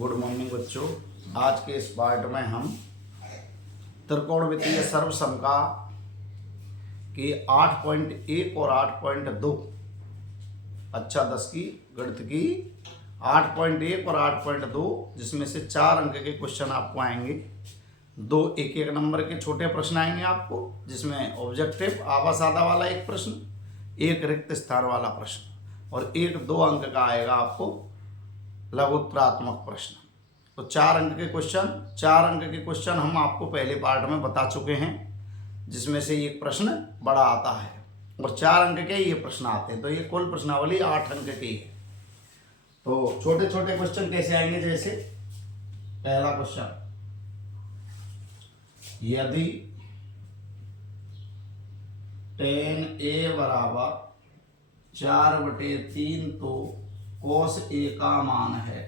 Good morning बच्चों। आज के इस पार्ट में हम त्रिकोणमितीय सर्वसमता के 8.1 और 8.2 अच्छा 10 की गणित की 8.1 और 8.2 जिसमें से 4 अंक के क्वेश्चन आपको आएंगे। 2 1-1 नंबर के छोटे प्रश्न आएंगे आपको, जिसमें ऑब्जेक्टिव आधा सादा वाला एक प्रश्न, एक रिक्त स्थान वाला प्रश्न और एक 2 अंक का आएगा आपको लघुत्तरात्मक प्रश्न। तो 4 अंक के क्वेश्चन हम आपको पहले पार्ट में बता चुके हैं, जिसमें से एक प्रश्न बड़ा आता है और 4 अंक के ये प्रश्न आते हैं। तो ये कुल प्रश्नावली 8 अंक की है। तो छोटे छोटे क्वेश्चन कैसे आएंगे, जैसे पहला क्वेश्चन, यदि tan A बराबर 4/3 तो cos A का मान है,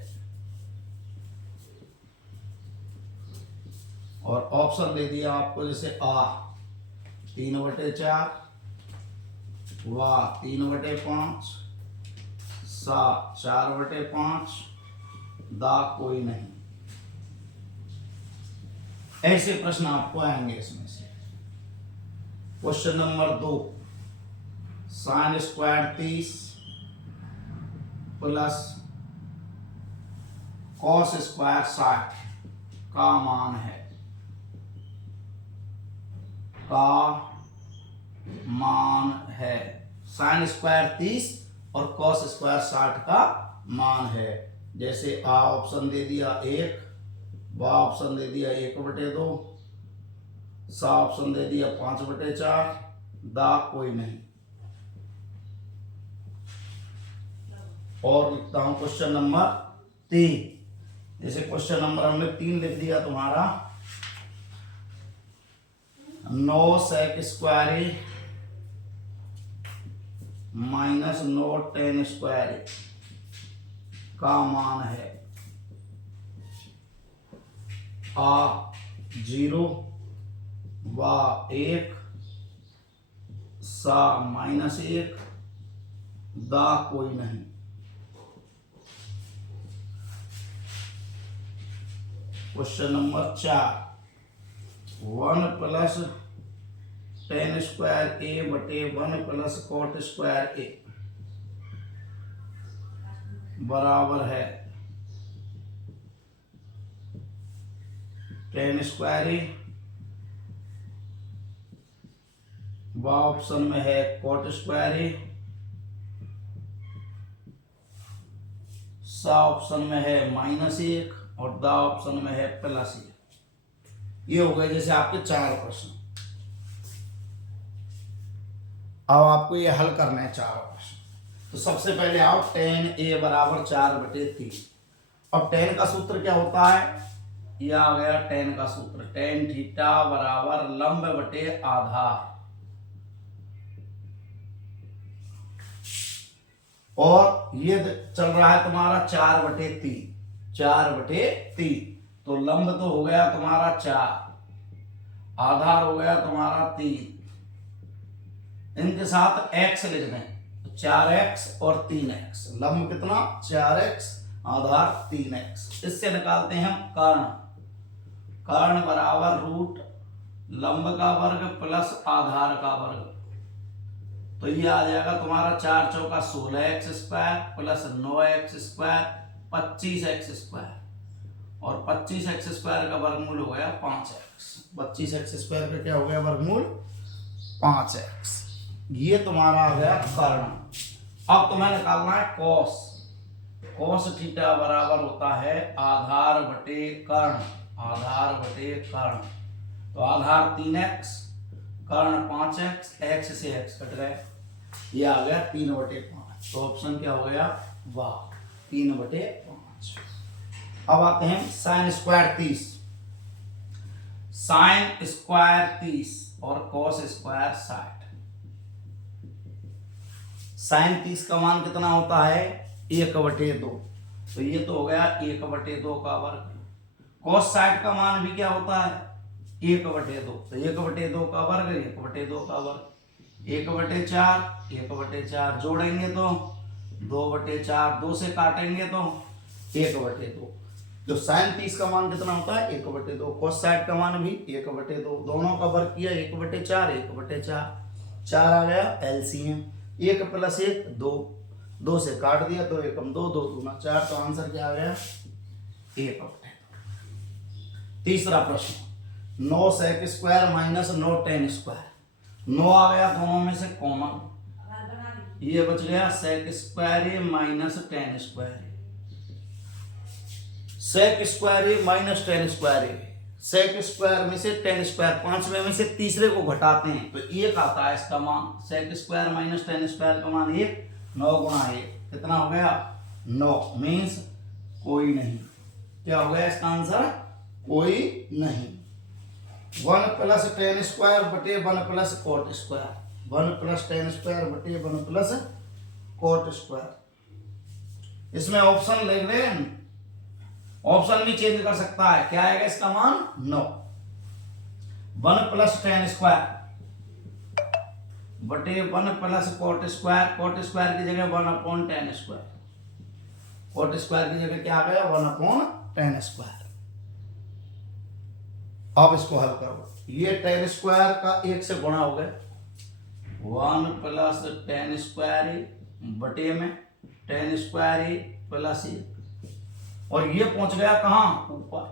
और ऑप्शन दे दिया आपको, जैसे आ 3/4, वा 3/5, सा 4/5, दा कोई नहीं। ऐसे प्रश्न आपको आएंगे इसमें से। Question number 2, sin square 30 plus cos square 60 का मान है, sin स्क्वायर 30 और cos स्क्वायर 60 का मान है। जैसे आ ऑप्शन दे दिया 1, बा ऑप्शन दे दिया 1/2, सा ऑप्शन दे दिया 5/4, दा कोई नहीं। और लिखता हूं क्वेश्चन नंबर 3। जैसे क्वेश्चन नंबर हमने 3 लिख दिया तुम्हारा, 9 sec square minus 9 tan square का मान है, आ 0, वा 1, सा -1, दा कोई नहीं। Question number 4, 1 plus tan square A/1 plus cot square A बराबर है tan स्क्वायर A, वा ऑप्शन में है cot स्क्वायर A, सा ऑप्शन में है -1 और दा ऑप्शन में है +1। ये हो गए जैसे आपके 4 प्रश्न। अब आपको ये हल करना है 4 प्रश्न। तो सबसे पहले आओ, tan A बराबर 4/3। अब tan का सूत्र क्या होता है, ये आ गया tan का सूत्र, tan थीटा बराबर लंब बटे आधार, और ये चल रहा है तुम्हारा 4/3, 4/3। तो लंब तो हो गया तुम्हारा 4, आधार हो गया तुम्हारा 3, इनके साथ x लिख दें, 4x और 3x। लंब कितना, 4x, आधार 3x। इससे निकालते हैं हम कर्ण। कर्ण बराबर रूट लंब का वर्ग प्लस आधार का वर्ग। तो ये आ जाएगा तुम्हारा 4 चौका 16x square plus 9x square 25x square, और 25x स्क्वायर का वर्गमूल हो गया 5x। 25x स्क्वायर का क्या हो गया वर्गमूल, 5x। ये तुम्हारा आ गया कर्ण। अब तुम्हें निकालना है cos। cos थीटा बराबर होता है आधार बटे कर्ण, आधार बटे कर्ण। तो आधार 3x, कर्ण 5x, x से x कट गए, ये आ गया 3/5। तो ऑप्शन क्या हो गया, वाह 3/5। अब आते हैं sin स्क्वायर 30। sin स्क्वायर 30 और cos स्क्वायर 60। sin 30 का मान कितना होता है, 1/2। तो ये तो हो गया 1/2 का वर्ग। cos 60 का मान भी क्या होता है, 1/2। तो 1/2 का वर्ग, 1/2 का वर्ग, 1/4, 1/4 जोड़ेंगे तो 2/4, 2 से काटेंगे तो 1/2। जो साइन 30 का मान कितना होता है 1/2, कोस 60 का मान भी 1/2, दोनों का वर्ग किया 1/4, 1/4, 4 आ गया एलसीएम, 1 + 1 2, 2 से काट दिया, 2 एकम 2, 2 दूना 4, तो आंसर क्या आ गया 1/2। तीसरा प्रश्न 9 sec square minus 9 tan square, 9 आ गया दोनों में से कॉमन, ये बच गया sec स्क्वायर ए माइनस tan स्क्वायर ए, sec स्क्वायर ए माइनस tan स्क्वायर ए, sec स्क्वायर में से tan स्क्वायर, पांचवें में से तीसरे को घटाते हैं तो 1 आता है इसका मान, sec square minus tan square का मान 1, 9 गुणा 1 कितना हो गया 9, मीन्स कोई नहीं, क्या हो गया इसका आंसर कोई नहीं। 1 + tan स्क्वायर बटे 1 + cot स्क्वायर, 1 + tan स्क्वायर बटे 1 + cot स्क्वायर, इसमें ऑप्शन ले लें, ऑप्शन भी चेंज कर सकता है, क्या आएगा इसका मान 9, 1 + tan स्क्वायर बटे 1 + cot स्क्वायर, cot स्क्वायर की जगह 1/tan स्क्वायर, cot स्क्वायर की जगह क्या आ गया 1/tan स्क्वायर। अब इसको हल करो, ये tan स्क्वायर का 1 से गुणा हो गया, 1 + tan स्क्वायर बटे में tan स्क्वायर प्लस 1, और ये पहुंच गया कहां ऊपर,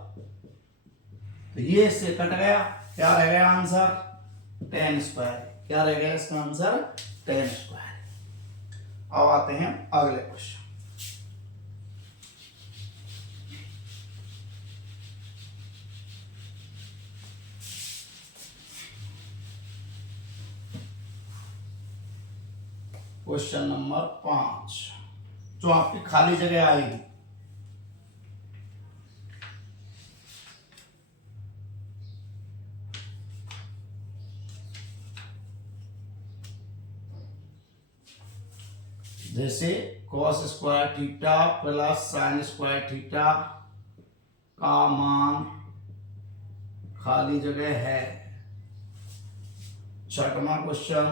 तो ये इससे कट गया, क्या रह गया आंसर tan स्क्वायर, क्या रह गया इसका आंसर tan स्क्वायर। अब आते हैं अगले क्वेश्चन, क्वेश्चन नंबर 5, जो आपकी खाली जगह आएगी, जैसे cos square theta plus sin square theta का मान खाली जगह है। छठवां question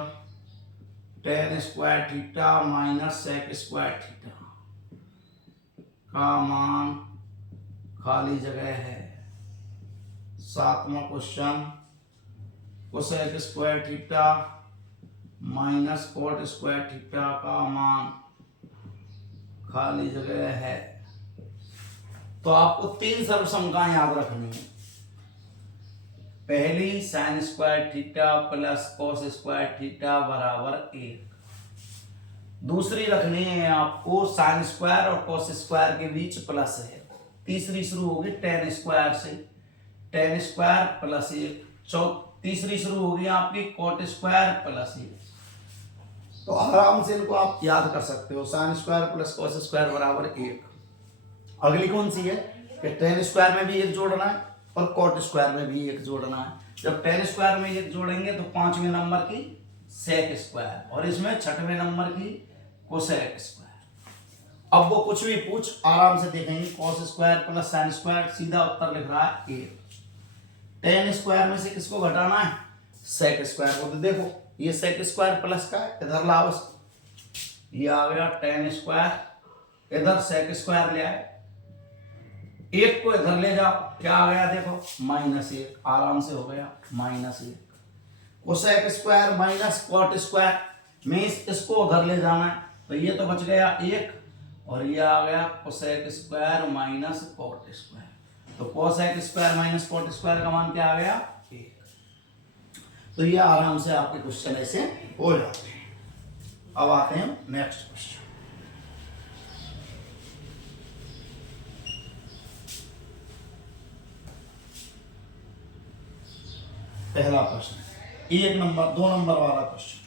tan square theta minus sec square theta का मान खाली जगह है। सातवां question cosec square theta minus cot square theta का मान खाली जगह है। तो आपको 3 सर्वसमताएं याद रखनी है, पहली sin square theta plus cos square theta बराबर 1, दूसरी रखनी है आपको sin स्क्वायर और cos स्क्वायर के बीच प्लस है, तीसरी शुरू होगी tan स्क्वायर से, tan स्क्वायर प्लस 1, तीसरी शुरू होगी आपकी cot स्क्वायर प्लस 1। तो आराम से इनको आप याद कर सकते हो, sin square plus cos square बराबर 1। अगली कौन सी है कि tan स्क्वायर में भी 1 जोड़ना है और cot स्क्वायर में भी 1 जोड़ना है। जब tan स्क्वायर में 1 जोड़ेंगे तो 5वें नंबर की sec स्क्वायर और इसमें 6वें नंबर की cosec स्क्वायर। अब वो कुछ भी पूछ आराम से देखेंगे, cos square plus sin square, सीधा उत्तर लिख रहा है 1। tan स्क्वायर में से किसको घटाना है sec स्क्वायर को, तो देखो ये sec स्क्वायर प्लस का है, इधर लाओ, ये आ गया tan स्क्वायर, इधर sec स्क्वायर ले आए, 1 को इधर ले जाओ, क्या आ गया देखो -1, आराम से हो गया -1। cosec square minus cot square means इसको उधर ले जाना है, तो ये तो बच गया 1 और ये आ गया cosec square minus cot square, तो cosec square minus cot square का मान क्या आ गया 1। तो ये आराम से आपके क्वेश्चन ऐसे हो जाते हैं। अब आते हैं नेक्स्ट क्वेश्चन, पहला प्रश्न 1 नंबर 2 नंबर वाला क्वेश्चन,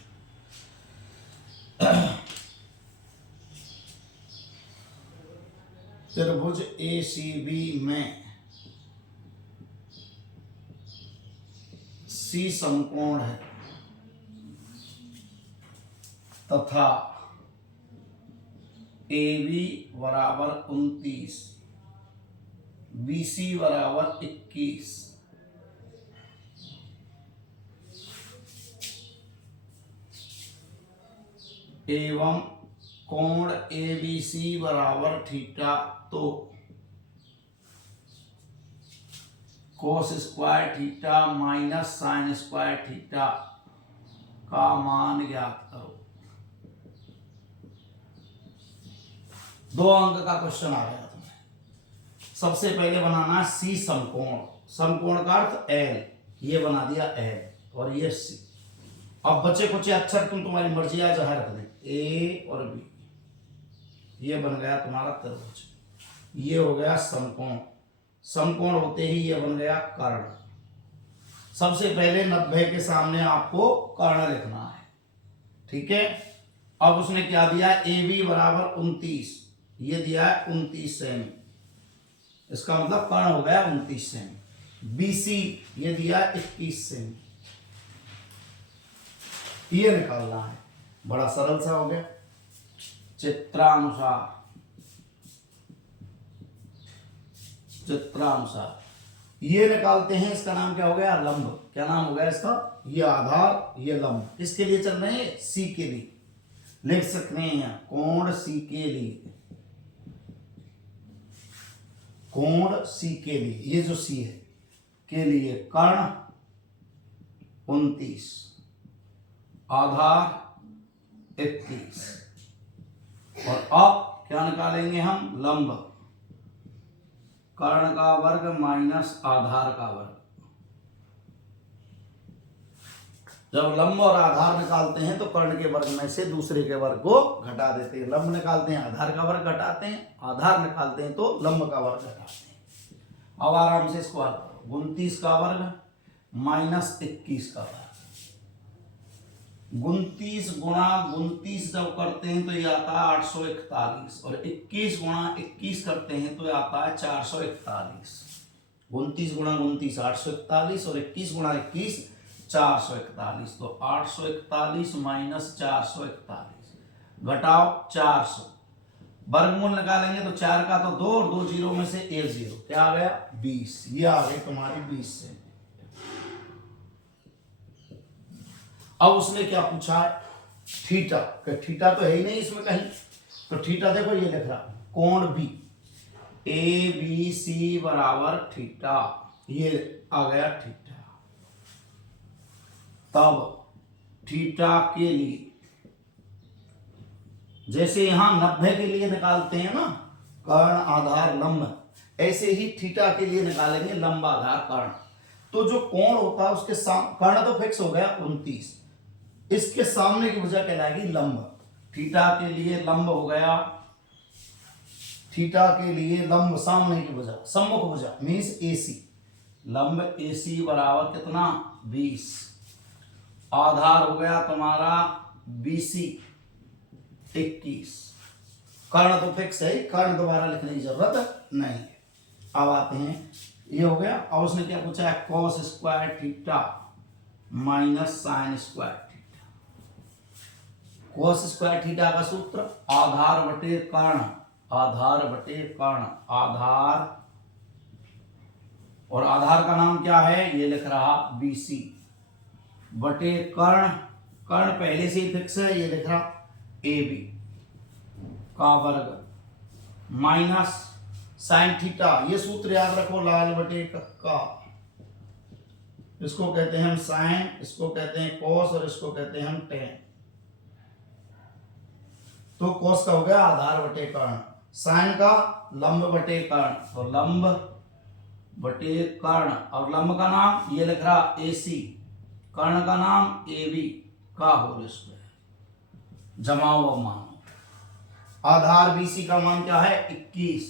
त्रिभुज ACB में C समकोण है तथा AB बराबर 29, BC बराबर 21, एवं कोण ABC बराबर थीटा, तो cos square theta minus sine square theta का मान ज्ञात करो। 2 अंक का क्वेश्चन आ गया तुम्हें। सबसे पहले बनाना है सी समकोण। समकोण का अर्थ एल, ये बना दिया एल और ये सी। अब बचे कुछ अक्षर तुम्हारी मर्जी है जहां रख दे, ए और बी। ये बन गया तुम्हारा त्रिभुज, ये हो गया समकोण। समकोण होते ही ये बन गया कर्ण। सबसे पहले 90 के सामने आपको कर्ण लिखना है, ठीक है। अब उसने क्या दिया, ए बी बराबर 29, ये दिया है 29 सेमी, इसका मतलब कर्ण हो गया 29 सेमी। बी सी ये दिया है 21 सेमी, ये निकालना है। बड़ा सरल सा हो गया। चित्रानुसार ये निकालते हैं। इसका नाम क्या हो गया, लंब। क्या नाम हो गया इसका, ये आधार, ये लंब। किसके लिए चल रहे हैं, सी के लिए। लिख सकते हैं कोण सी के लिए, कोण सी के लिए, ये जो सी है के लिए कर्ण 29, आधार 21। और अब क्या निकालेंगे हम, लंब। कर्ण का वर्ग माइनस आधार का वर्ग। जब लंब और आधार निकालते हैं तो कर्ण के वर्ग में से दूसरे के वर्ग को घटा देते हैं। लंब निकालते हैं आधार का वर्ग घटाते हैं, आधार निकालते हैं तो लंब का वर्ग घटाते हैं। अब आराम से इसको हल करो। 29 का वर्ग माइनस 21 का वर्ग। 29 गुणा 29 जब करते हैं तो ये आता है 841, और 21 गुणा 21 करते हैं तो ये आता है 441। 29 गुणा 29 841 और 21 गुणा 21 441। तो 841 माइनस 441 घटाओ 400, वर्गमूल निकालेंगे तो 4 का तो 2 और 2 जीरो में से 1 जीरो, क्या आ गया 20। ये आ गई तुम्हारी 20 से। अब उसने क्या पूछा है, थीटा। थीटा तो है ही नहीं इसमें कहीं, तो थीटा देखो ये लिख रहा, कोण बी, ए बी सी बराबर थीटा, ये आ गया थीटा। तब थीटा के लिए जैसे यहां 90 के लिए निकालते हैं ना कर्ण आधार लंब, ऐसे ही थीटा के लिए निकालेंगे लंब आधार कर्ण। तो जो कोण होता है उसके सामने, कर्ण तो फिक्स हो गया 29, इसके सामने की भुजा कहलाएगी लंब। थीटा के लिए लंब हो गया, थीटा के लिए लंब सामने की भुजा, सम्मुख भुजा मीन्स एसी। लंब एसी बराबर कितना 20, आधार हो गया तुम्हारा बीसी 21। कर्ण तो फिक्स है, कर्ण दोबारा लिखने की जरूरत नहीं है। अब आते हैं, ये हो गया। अब उसने क्या पूछा है, cos square theta minus sine square theta. Cos square theta का सूत्र आधार बटे कर्ण, आधार बटे कर्ण, आधार, और आधार का नाम क्या है, ये लिख रहा बीसी बटे कर्ण, कर्ण पहले से ही फिक्स है, ये लिख रहा ए बी का वर्ग माइनस साइन थीटा। ये सूत्र याद रखो, लाल बटे कक्का, इसको कहते हैं हम साइन, इसको कहते हैं कॉस और इसको कहते हैं हम टेन। तो कॉस का हो गया आधार बटे कर्ण, साइन का लंब बटे कर्ण, तो लंब बटे कर्ण, और लंब का नाम ये लिख रहा एसी, कर्ण का नाम ए बी का होल स्क्वायर। जमाओ अब मानो, आधार बीसी का मान क्या है 21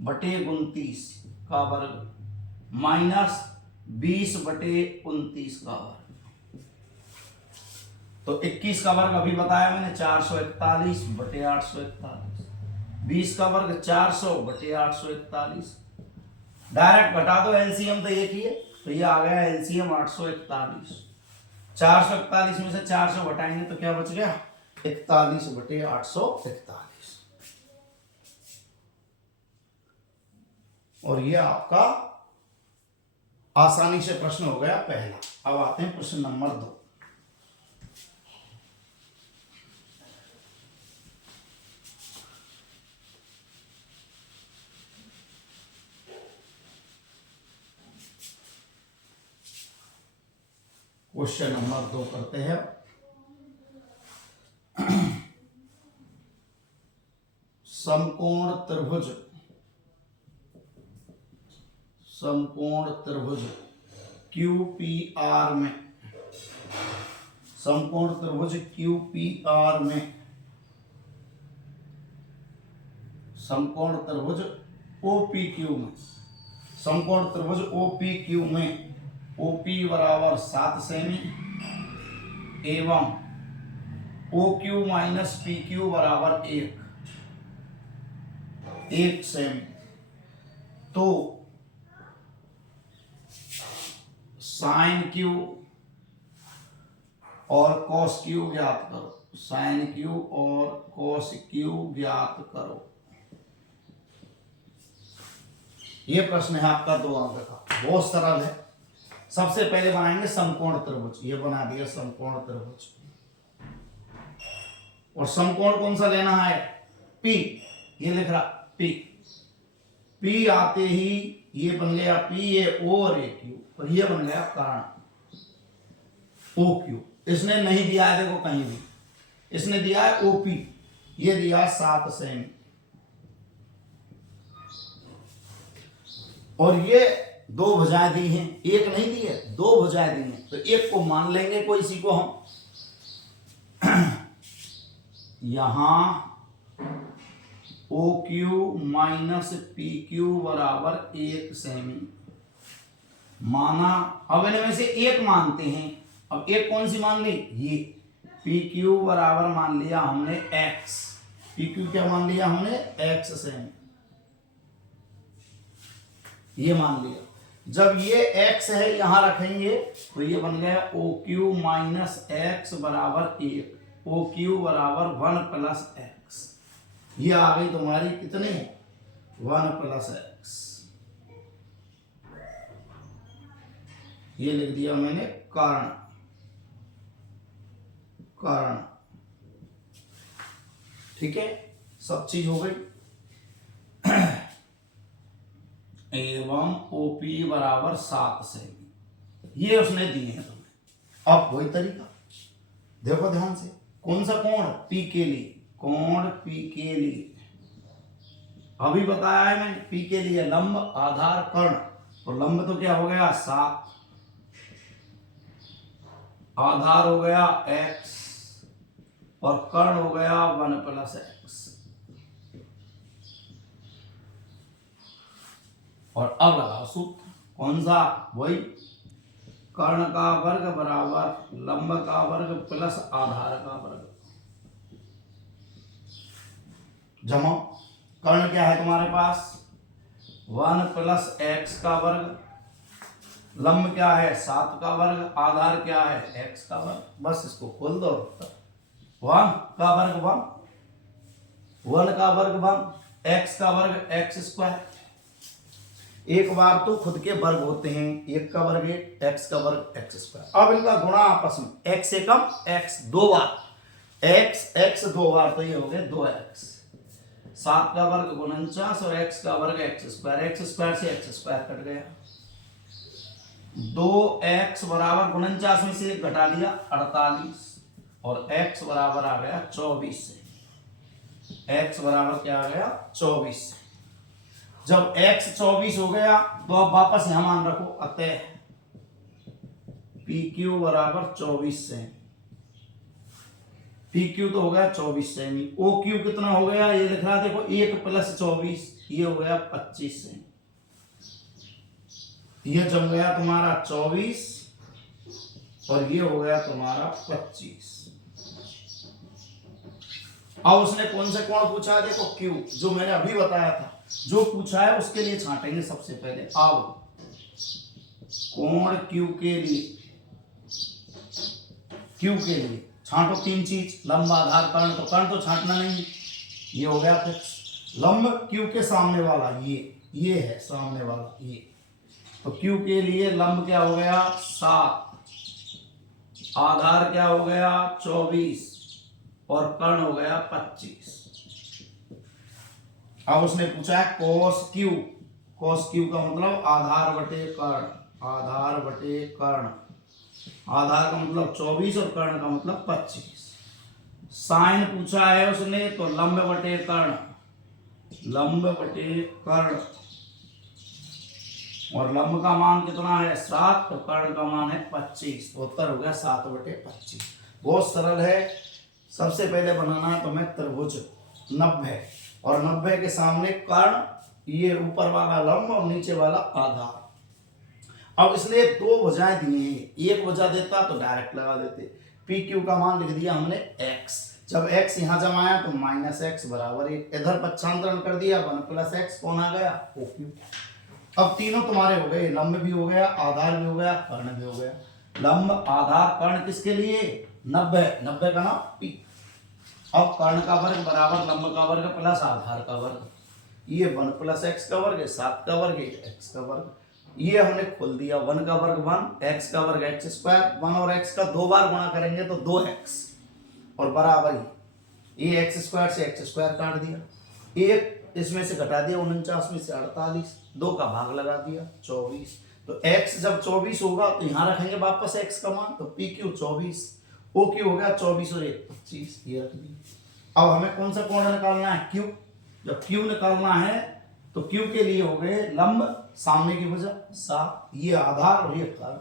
बटे 29 का वर्ग माइनस 20 बटे 29 का वर्ग। तो 21 का वर्ग अभी बताया मैंने 441 बटे 841, 20 का वर्ग 400 बटे 841। डायरेक्ट घटा दो, एलसीएम तो एक ही है, तो ये आ गया एलसीएम 841। 441 में से 400 घटाएंगे तो क्या बच गया 41 बटे 841। और ये आपका आसानी से प्रश्न हो गया पहला। अब आते हैं प्रश्न नंबर 2। क्वेश्चन नंबर 2 करते हैं। समकोण त्रिभुज QPR में, समकोण त्रिभुज QPR में, समकोण त्रिभुज OPQ में, समकोण त्रिभुज OPQ में OP बराबर 7 सेमी एवं OQ माइनस PQ बराबर 1 सेमी। तो साइन Q और कॉस Q ज्ञात करो, साइन Q और कॉस Q ज्ञात करो। ये प्रश्न है आपका 2 अंक का, बहुत सरल है। सबसे पहले बनाएंगे समकोण त्रिभुज, ये बना दिया समकोण त्रिभुज। और समकोण कौन सा लेना है? P, ये लिख रहा P आते ही ये बन गया P, ये O और ये Q, और ये बन गया कर्ण OQ। इसने नहीं दिया है, देखो कहीं भी इसने दिया है OP, ये दिया 7 सेमी, और ये 2 भुजाएं दी हैं, एक नहीं दी है, 2 भुजाएं दी हैं। तो एक को मान लेंगे कोई सी को हम यहां OQ माइनस PQ बराबर 1 सेमी माना। अब इनमें से एक मानते हैं। अब एक कौन सी मान ली? ये PQ बराबर मान लिया हमने X, PQ क्या मान लिया हमने? X सेमी, ये मान लिया। जब ये x है यहां रखेंगे तो ये बन गया OQ माइनस x बराबर 1, OQ बराबर 1 प्लस x। ये आ गई तुम्हारी कितनी? 1 प्लस x। ये लिख दिया मैंने कर्ण, ठीक है, सब चीज हो गई। एवं OP बराबर 7 सेमी, ये उसने दिए हैं तुम्हें। अब वही तरीका देखो ध्यान से, कौन सा कोण? P के लिए, कोण P के लिए अभी बताया है मैंने। P के लिए लंब आधार कर्ण, तो लंब तो क्या हो गया? 7, आधार हो गया x और कर्ण हो गया 1 प्लस x। और अब लगाओ सूत्र, कौन सा? वही कर्ण का वर्ग बराबर लंब का वर्ग प्लस आधार का वर्ग। जमा कर्ण क्या है तुम्हारे पास? 1 प्लस x का वर्ग, लंब क्या है? 7 का वर्ग, आधार क्या है? x का वर्ग। बस इसको खोल दो। 1 का वर्ग 1 का वर्ग 1, x का वर्ग x स्क्वायर। एक बार तो खुद के वर्ग होते हैं, 1 का वर्ग 1, x का वर्ग x स्क्वायर। अब इनका गुणा आपस में, x से कम x 2 बार, x 2 बार, तो ये हो गए 2x। 7 का वर्ग 49 और x का वर्ग x स्क्वायर, x स्क्वायर से x स्क्वायर कट गया। 2x बराबर 49 में से घटा लिया 48 और x बराबर आ गया 24 से। x बराबर क्या आ गया? 24 से। जब x 24 हो गया तो अब वापस यहां मान रखो, अतः PQ बराबर 24 सेमी। PQ तो हो गया 24 सेमी। OQ कितना हो गया? ये लिख रहा देखो 1 प्लस 24, ये हो गया 25 सेमी। ये जम गया तुम्हारा 24 और ये हो गया तुम्हारा 25। अब उसने कौन से कोण पूछा है? देखो Q, जो मैंने अभी बताया था, जो पूछा है उसके लिए छांटेंगे सबसे पहले। अब कोण Q के लिए, Q के लिए छांटो 3 चीज, लंब आधार कर्ण। तो कर्ण तो छांटना नहीं, ये हो गया फिक्स। लंब Q के सामने वाला ये है सामने वाला ये, तो Q के लिए लंब क्या हो गया? 7, आधार क्या हो गया? 24 और कर्ण हो गया 25। अब उसने पूछा है cos Q, cos Q का मतलब आधार बटे कर्ण, आधार बटे कर्ण। आधार का मतलब 24 और कर्ण का मतलब 25। साइन पूछा है उसने तो लंब बटे कर्ण, लंब बटे कर्ण, और लंब का मान कितना है 7, तो कर्ण का मान है 25, तो उत्तर हो गया 7/25। बहुत सरल है। सबसे पहले बनाना है तुम्हें त्रिभुज 90, और 90 के सामने कर्ण, ये ऊपर वाला लंब और नीचे वाला आधार। अब इसलिए दो भुजाएं दी हैं, एक भुजा देता तो डायरेक्ट लगा देते। पी क्यू का मान लिख दिया हमने x, जब x यहां जमाया तो -x बराबर 1, इधर पक्षांतरण कर दिया 1 + x, कौन आ गया OQ। अब तीनों तुम्हारे हो गए, लंब भी हो गया, आधार भी हो गया, कर्ण भी हो गया। लंब आधार कर्ण किसके लिए 90, 90 का नाम P। अब कर्ण का वर्ग बराबर लंब का वर्ग प्लस आधार का वर्ग, ये 1 + x का वर्ग, 7 का वर्ग, x का वर्ग, ये हमने खोल दिया। 1 का वर्ग 1, x का वर्ग x², 1 और x का 2 बार गुणा करेंगे तो 2x, और बराबर ये x² से x² काट दिया, एक इसमें से घटा दिया 49 में से 48, 2 का भाग लगा दिया 24। तो x जब 24 होगा तो यहां रखेंगे वापस x का मान, तो PQ 24, OQ हो गया 24 और 1 25, ये रख दिया। अब हमें कौन सा कोण निकालना है Q। जब Q निकालना है तो Q के लिए हो गए लंब सामने की भुजा 7, ये आधार और ये कर्ण,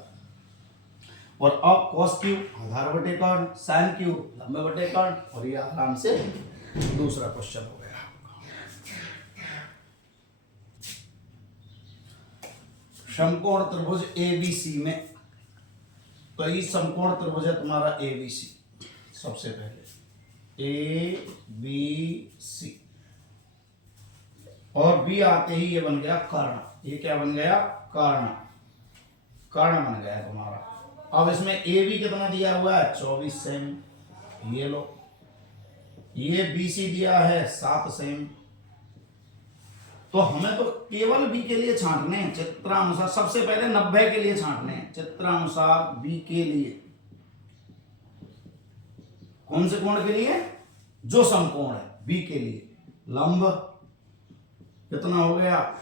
और अब cos Q आधार बटे कर्ण, sin Q लंब बटे कर्ण, और ये आराम से दूसरा क्वेश्चन हो गया। समकोण त्रिभुज ABC में, तो ये समकोण त्रिभुज है तुम्हारा ABC। सबसे पहले ABC, और B आते ही ये बन गया कर्ण, ये क्या बन गया कर्ण, कर्ण बन गया तुम्हारा। अब इसमें AB कितना दिया हुआ है 24 सेमी, ये लो, ये BC दिया है 7 सेमी, तो हमें तो केवल B के लिए छांटने हैं चित्रानुसार। सबसे पहले 90 के लिए छांटने हैं चित्रानुसार B के लिए। कौन से कोण के लिए, जो समकोण है B के लिए। लंब कितना हो गया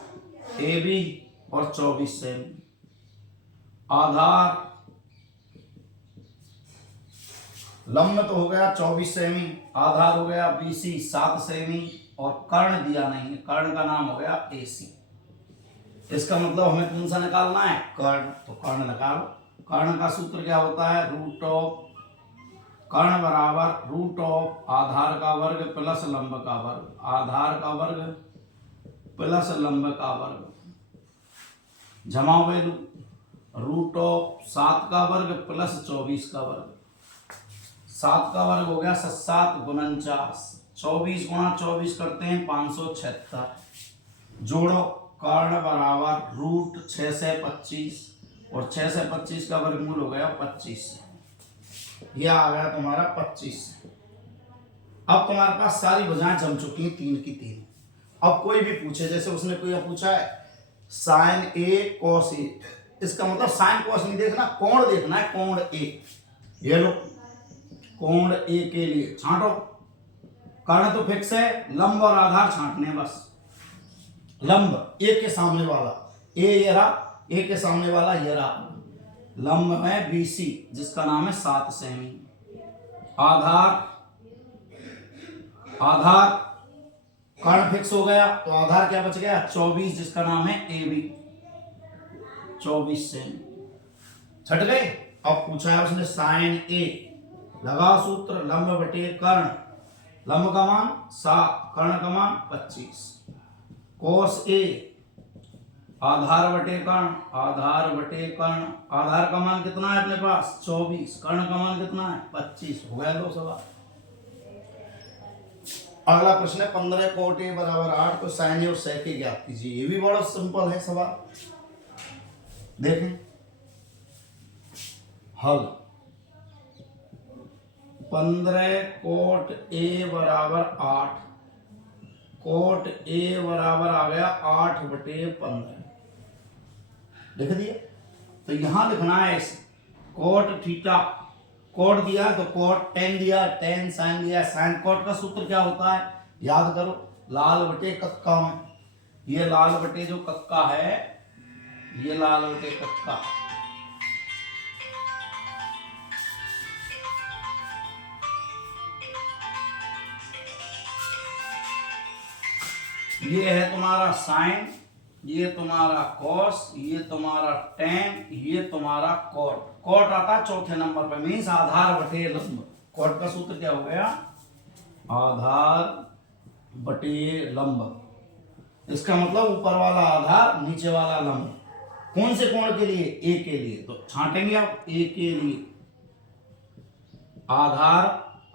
AB और 24 सेमी, आधार लंब तो हो गया 24 सेमी, आधार हो गया BC 7 सेमी, और कर्ण दिया नहीं है, कर्ण का नाम हो गया AC। इसका मतलब हमें कौन सा निकालना है कर्ण, तो कर्ण निकालो। कर्ण का सूत्र क्या होता है √, कर्ण बराबर √ आधार का वर्ग प्लस लंब का वर्ग, आधार का वर्ग प्लस लंब का वर्ग, जमा वैल्यू √7 का वर्ग प्लस 24 का वर्ग, 7 का वर्ग हो गया 7 × 49, 24 × 24 करते हैं 576, जोड़ो कर्ण बराबर √6 से 25, और 6 से 25 का वर्गमूल हो गया 25, यह आ गया तुम्हारा 25। अब तुम्हारे पास सारी भुजाएं जम चुकी हैं 3 की 3। अब कोई भी पूछे, जैसे उसने कोई पूछा है sin A cos A, इसका मतलब sin cos नहीं देखना, कोण देखना है, कोण A। ये लो कोण A के लिए छांटो, कर्ण तो फिक्स है, लंब और आधार छांटने बस। लंब A के सामने वाला A ये रहा, A के सामने वाला ये रहा, लंब में BC जिसका नाम है 7 सेमी, आधार आधार कर्ण फिक्स हो गया, तो आधार क्या बच गया 24 जिसका नाम है AB, 24 सेमी। छट गए। अब पूछा है उसने sin A, लगा सूत्र लंब बटे कर्ण, लंब का मान 7, कर्ण का मान 25, cos A आधार बटे कर्ण, आधार बटे कर्ण, आधार का मान कितना है अपने पास 24, कर्ण का मान कितना है 25, हो गया 2 सवाल। अगला प्रश्न है 15 cot A बराबर 8 को sin A और sec A ज्ञात कीजिए। ये भी बड़ा सिंपल है सवाल, देखें हल। 15 cot A बराबर 8, cot A बराबर आ गया 8/15, लिख दिया। तो यहां लिखना है cot थीटा, cot दिया तो cot tan दिया, tan sin दिया, sin cot का सूत्र क्या होता है याद करो, लाल बटे कक्का में, ये लाल बटे जो कक्का है, ये लाल बटे कक्का, ये है तुम्हारा साइन, ये तुम्हारा कॉस, ये तुम्हारा टेन, ये तुम्हारा कॉट। कॉट आता है चौथे नंबर पे, मीन्स आधार बटे लंब। कॉट का सूत्र क्या हो गया? आधार बटे लंब। इसका मतलब ऊपर वाला आधार, नीचे वाला लंब। कौन से कोण के लिए? ए के लिए। तो छांटेंगे आप ए के लिए। आधार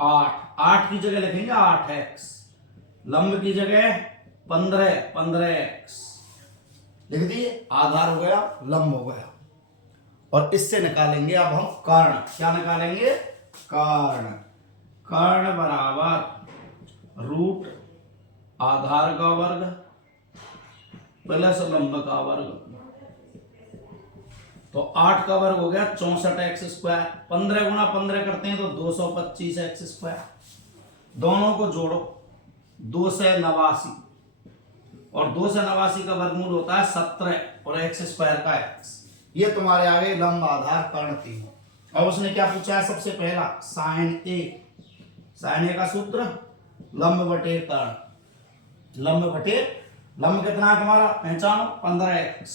8, 8 की जगह लिखेंगे 8x, लंब की जगह 15, 15x लिख दिए। आधार हो गया, लंब हो गया। और इससे निकालेंगे अब हम कर्ण। क्या निकालेंगे? कर्ण। कर्ण बराबर रूट आधार का वर्ग प्लस लंब का वर्ग। तो 8 का वर्ग हो गया 64x स्क्वायर। 15 गुना 15 करते हैं तो 225x स्क्वायर। दोनों को जोड़ो, 2 से 89, और 2 से 89 का वर्गमूल होता है 17, और x स्क्वायर का x। ये तुम्हारे आगे लंब आधार कर्ण थी। और उसने क्या पूछा है? सबसे पहला साइन ए। साइन ए का सूत्र लंब बटे कर्ण। लंब बटे लंब कितना है तुम्हारा? पहचानो, 15x,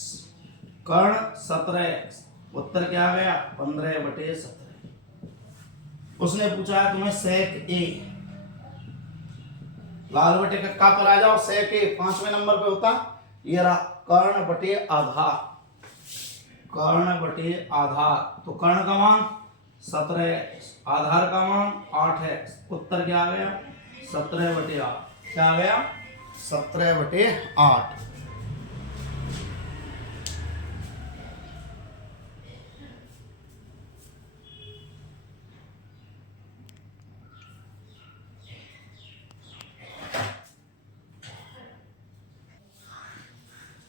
कर्ण 17x। उत्तर क्या आ गया? 15 बटे 17। उसने पूछा है तुम्हें सेक ए। लाल बटे कक्का पर आ जाओ। सेक ए 5वें नंबर पे होता। ये रहा कर्ण बटे आधार। कर्ण बटे आधार, तो कर्ण का मान 17x, आधार का मान 8x। उत्तर क्या आ गया? 17 बटे 8। क्या आ गया? 17 बटे 8।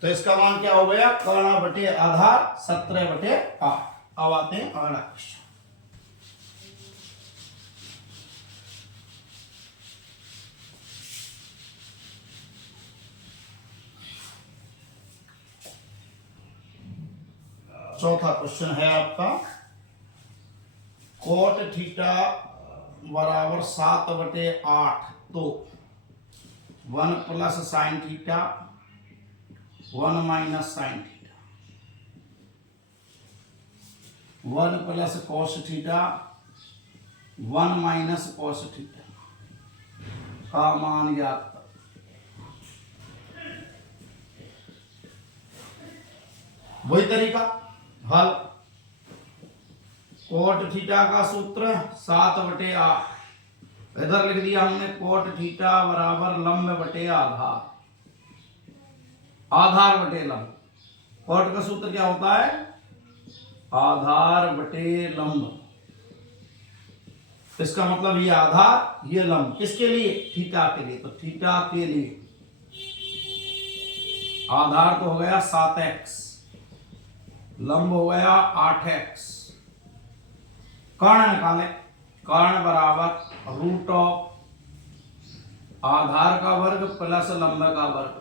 तो इसका मान क्या हो गया? कर्ण बटे आधार 17 बटे 8। अब आते हैं अगला क्वेश्चन। चौथा क्वेश्चन है आपका, कोट थीटा बराबर 7 बटे 8, तो 1 plus sine theta 1 minus sine theta, 1 plus cos theta 1 minus cos theta का मान ज्ञात करो। वही तरीका हल। कोट थीटा का सूत्र 7 बटे 8। इधर लिख दिया हमने कोट थीटा बराबर लंब बटे आधार, आधार बटे लंब। कोट का सूत्र क्या होता है? आधार बटे लंब। इसका मतलब ये आधार, ये लंब। किसके लिए? थीटा के लिए। तो थीटा के लिए आधार तो हो गया 7x, लंब हो गया 8x। कर्ण निकाले। कर्ण बराबर रूट ऑफ आधार का वर्ग प्लस लंब का वर्ग।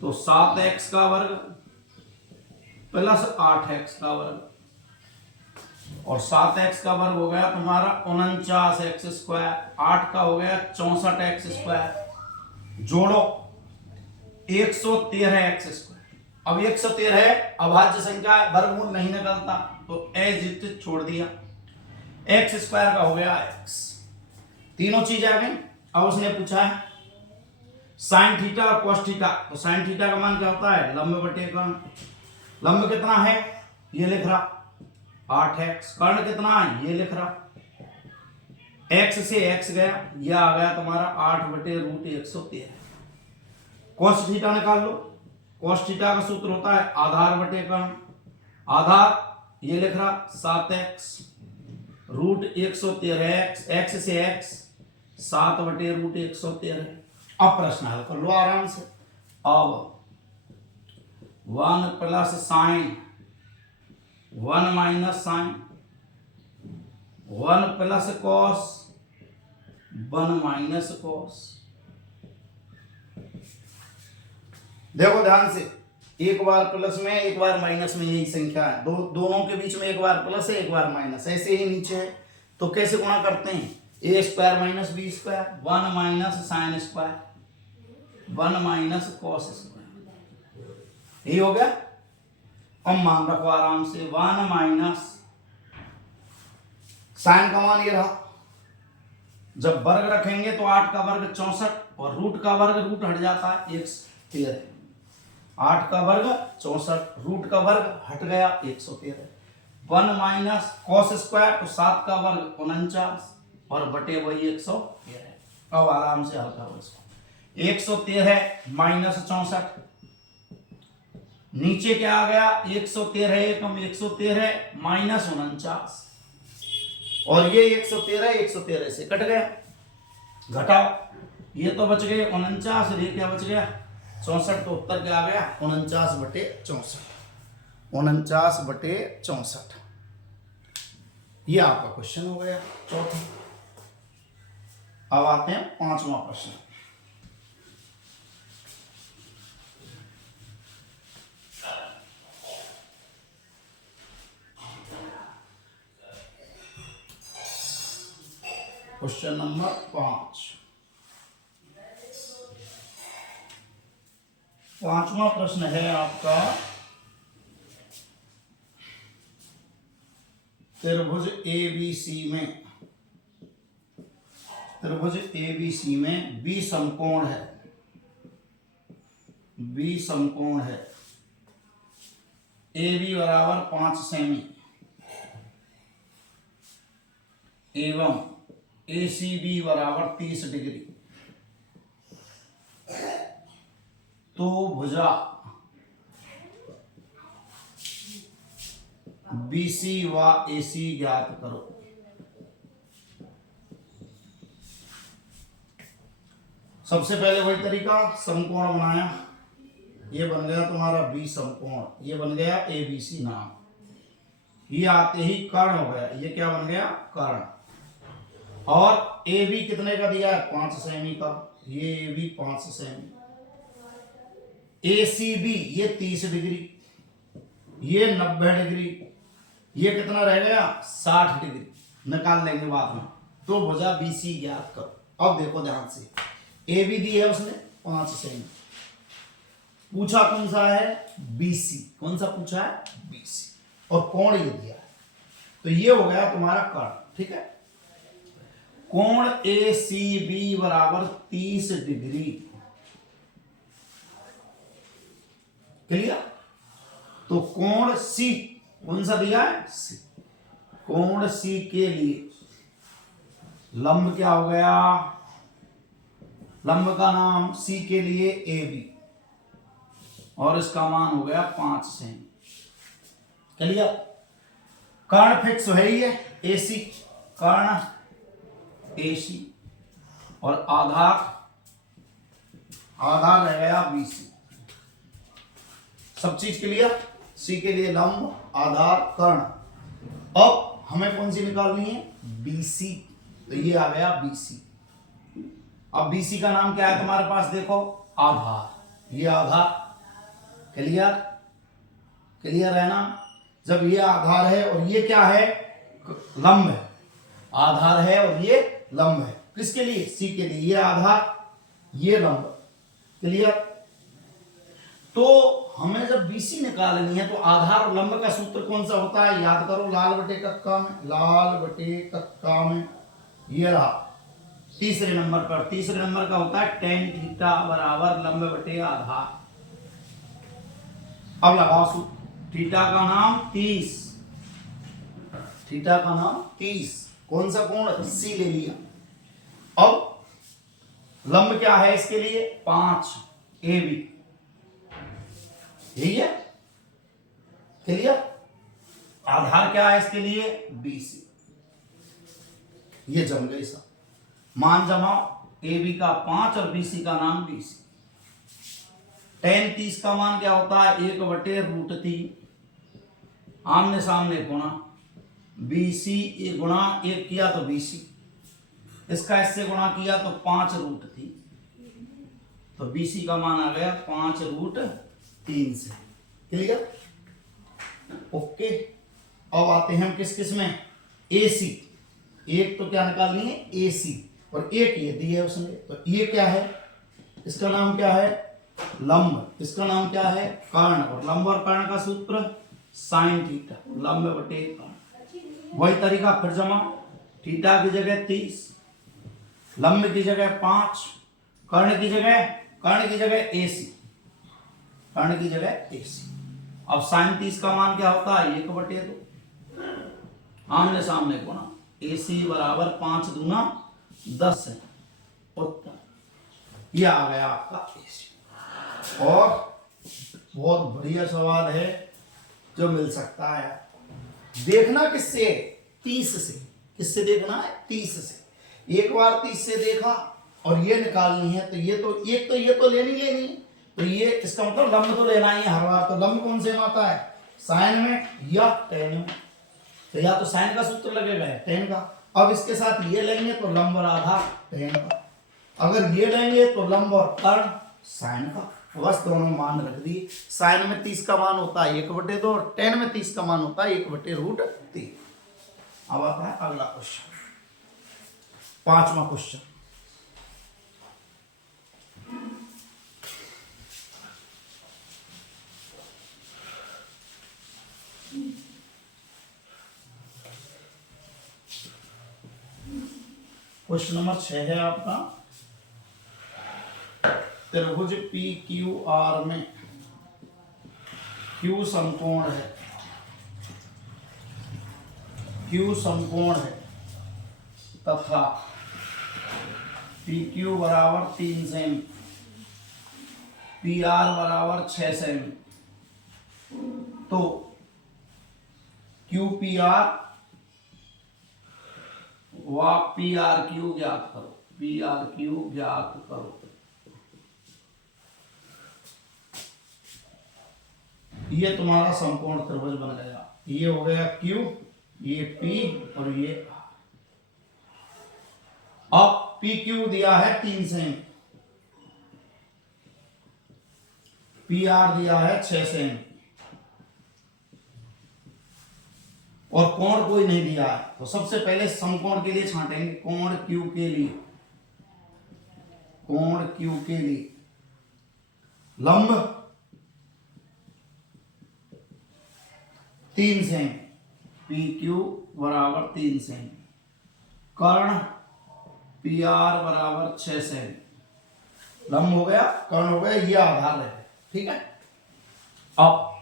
तो 7x का वर्ग प्लस 8x का वर्ग, और 7x का वर्ग हो गया तुम्हारा 49x स्क्वायर। 8 का हो गया 64x स्क्वायर। जोड़ो 113x स्क्वायर। अब 113 है, अभाज्य संख्या है, वर्गमूल नहीं निकलता, तो एज इट इज छोड़ दिया। x स्क्वायर का हो गया x। तीनों चीज आ गई। अब उसने पूछा है साइन थीटा और कॉस थीटा। तो साइन थीटा का मान क्या होता है? लंब बटे कर्ण। लंब कितना है? ये लिख रहा 8x। कर्ण कितना है? ये लिख रहा। x से x गया, ये आ गया तुम्हारा 8 बटे रूट 113। कॉस थीटा निकाल लो। कॉस थीटा का सूत्र होता है आधार बटे कर्ण। आधार ये लिख रहा 7x रूट 113x, x से x 7 बटे रूट 113। अब प्रश्न हल कर लो आराम से। अब 1 plus sine 1 minus sine, 1 plus cos 1 minus cos. देखो ध्यान से, एक बार प्लस में एक बार माइनस में, यही संख्या है। दोनों के बीच में एक बार प्लस है एक बार माइनस, ऐसे ही नीचे है। तो कैसे गुणा करते हैं? A square minus B square, 1 minus sine square. 1 minus cos square, यही हो गया। अब मान रखो आराम से 1 माइनस साइन का मान ये रहा, जब वर्ग रखेंगे तो 8 का वर्ग 64 और रूट का वर्ग रूट हट जाता है 113, 8 का वर्ग 64 रूट का वर्ग हट गया 113, 1 माइनस कॉस स्क्वायर तो 7 का वर्ग 49 और बटे वही 113। अब आराम से हल करो इसको, 113 माइनस 64, नीचे क्या आ गया 113 एकम 113 माइनस 49 और ये 113 से कट गया, घटाओ, ये तो बच गए 49 और ये क्या बच गया 64, तो उत्तर क्या आ गया 49/64, 49/64। ये आपका क्वेश्चन हो गया चौथा। अब आते हैं पांचवा प्रश्न। क्वेश्चन नंबर 5, पांचवा प्रश्न है आपका, त्रिभुज ABC में बी समकोण है, AB बराबर 5 सेमी एवं ACB बराबर 30 डिग्री, तो भुजा BC व AC ज्ञात करो। सबसे पहले वही तरीका, समकोण बनाया, ये बन गया तुम्हारा बी समकोण, ये बन गया ABC नाम, ये आते ही कर्ण हो गया, ये क्या बन गया कर्ण, और AB कितने का दिया है 5 सेमी का, ये AB 5 सेमी, ACB ये 30 डिग्री, ये 90 डिग्री, ये कितना रह गया 60 डिग्री, निकाल लेंगे बाद में। तो भुजा BC ज्ञात करो। अब देखो ध्यान से, AB दी है उसने 5 सेमी, पूछा कौन सा है BC, कौन सा पूछा है BC, और कोण ये दिया है, तो ये हो गया तुम्हारा कर्ण, ठीक है। कोण ACB बराबर 30 डिग्री, क्लियर। तो कोण C कौन सा दिया है C, कोण C के लिए लंब क्या हो गया, लंब का नाम C के लिए AB, और इसका मान हो गया 5 सेमी, क्लियर। कर्ण फिक्स है ही है AC, कर्ण AC, और आधार रह गया BC, सब चीज क्लियर। C के लिए लंब, आधार, कर्ण। अब हमें कौन सी निकालनी है BC, तो ये आ गया BC। अब BC का नाम क्या है तुम्हारे पास, देखो आधार, ये आधार, क्लियर है ना। जब ये आधार है और ये क्या है लंब है, आधार है और ये लंब है, किसके लिए C के लिए, ये आधार ये लंब, क्लियर। तो हमें जब BC निकालनी है तो आधार और लंब का सूत्र कौन सा होता है, याद करो, लाल बटे कक्का में ये रहा तीसरे नंबर पर, तीसरे नंबर का होता है tan थीटा बराबर लंब बटे आधार। अब लगाओ सूत्र, थीटा का नाम 30, थीटा का नाम 30, कौन सा कोण C ले लिया। अब लंब क्या है इसके लिए 5 AB, यही है, क्लियर। आधार क्या है इसके लिए BC, ये जम गई सब, मान जमाओ, AB का 5 और BC का नाम BC। tan 30 का मान क्या होता है 1/√3, आमने सामने गुणा BC गुणा 1 किया तो BC, इसका इससे गुणा किया तो 5√3, तो BC का मान आ गया 5√3 से, क्लियर, ओके। अब आते हैं हम किस में AC, एक तो क्या निकालनी है AC और एक ये दी है उसने, तो ये क्या है इसका नाम क्या है? लंब। इसका नाम क्या है? कर्ण। और लंब और कर्ण का सूत्र साइन थीटा, लंब बटे कर्ण। वही तरीका फिर जमा, थीटा की जगह 30, लंब की जगह 5, कर्ण की जगह AC, कर्ण की जगह AC। अब साइन 30 का मान क्या होता है? 1/2, आमने सामने को ना, AC बराबर 5 दूना 10 है उत्तर। ये आ गया आपका AC। और बहुत बढ़िया सवाल है जो मिल सकता है। देखना किससे? 30 से। किससे देखना है? 30 से। एक बार 30 से देखा और ये निकालनी है, तो ये तो लेनी है। तो ये इसका मतलब लंब तो लेना ही है हर बार। तो लंब कौन से में आता है? साइन में या टेन में। तो या तो साइन का सूत्र लगेगा या टेन का। अब इसके साथ ये लेंगे तो लंब और आधार टेन का, अगर ये लेंगे तो लंब और कर्ण साइन का। बस दोनों मान रख दिए। साइन में 30 का मान होता है 1/2 और टेन में 30 का मान होता है 1/√3। अब आता है अगला क्वेश्चन, 5वां क्वेश्चन। क्वेश्चन नंबर 6 है आपका। त्रिभुज PQR में Q समकोण है, Q समकोण है तथा PQ बराबर 3 सेमी, PR बराबर 6 सेमी। तो QPR व PRQ ज्ञात करो, PRQ ज्ञात करो। ये तुम्हारा समकोण त्रिभुज बन गया। ये हो गया Q, ये P और ये R। अब PQ दिया है 3 सेमी, PR दिया है 6 सेमी और कोण कोई नहीं दिया है। तो सबसे पहले समकोण के लिए छांटेंगे। कोण Q के लिए, कोण Q के लिए लंब 3 सेमी, PQ बराबर 3 सेमी, कर्ण PR बराबर 6 सेमी। लंब हो गया, कर्ण हो गया, ये आधार है। ठीक है। अब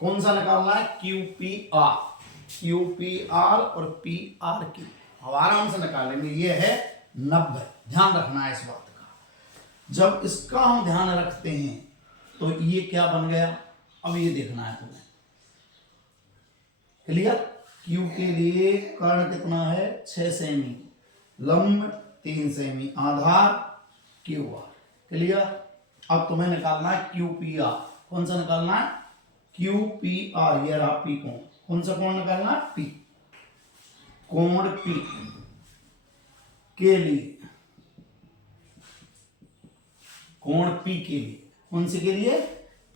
कौन सा निकालना है? QPR, QPR और PRQ। अब आराम से निकालेंगे। ये है 90। ध्यान रखना है इस बात का। जब इसका हम ध्यान रखते हैं तो ये क्या बन गया? अब ये देखना है तुम्हें। क्लियर? Q के लिए कर्ण कितना है? 6 सेमी, लंब 3 सेमी, आधार QR। क्लियर? अब तुम्हें निकालना है QPR। कौन सा निकालना है? QPR। ये रहा P कोण। कौन सा कोण निकालना है? P। कोण P के लिए, कोण P के लिए, कौन से के लिए?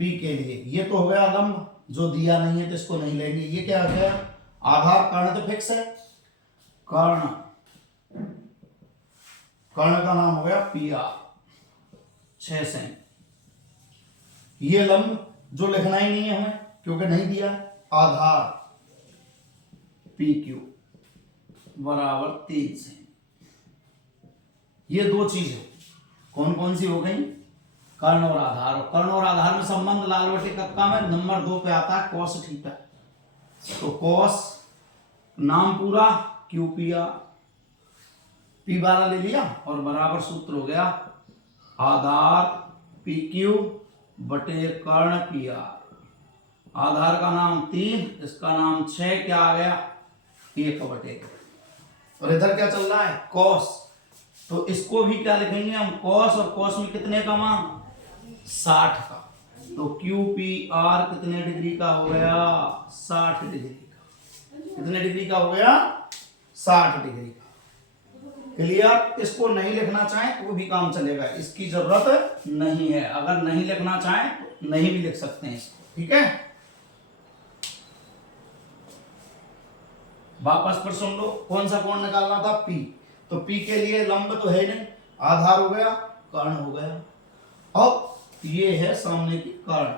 P के लिए। ये तो हो गया लंब, जो दिया नहीं है तो इसको नहीं लेंगे। ये क्या हो गया? आधार। कर्ण तो फिक्स है, कर्ण, कर्ण का नाम हो गया PR 6 सेमी। ये लंब जो लिखना ही नहीं है हमें क्योंकि नहीं दिया। आधार PQ बराबर 3 सेमी। ये दो चीजें कौन कौन सी हो गई? कर्ण और आधार। और कर्ण और आधार में संबंध लाल बटे कक्का में नंबर 2 पे आता है cos थीटा। तो cos नाम पूरा QPR, P12 ले लिया और बराबर सूत्र हो गया आधार PQ बटे कर्ण PR। आधार का नाम 3, इसका नाम 6, क्या आ गया? 1/2। और इधर क्या चल रहा है? cos। तो इसको भी क्या लिखेंगे हम? cos। और cos में कितने का मान? 60 का। तो QPR कितने डिग्री का हो गया? 60 डिग्री का। कितने डिग्री का हो गया? 60 डिग्री का। क्लियर? इसको नहीं लिखना चाहें तो भी काम चलेगा, इसकी जरूरत नहीं है। अगर नहीं लिखना चाहें तो नहीं भी लिख सकते हैं इसको। ठीक है, वापस पर सुन लो। कौन सा कोण निकालना था? P। तो P के लिए लंब तो है नहीं, आधार हो गया, कर्ण हो गया। अब ये है सामने की कर्ण,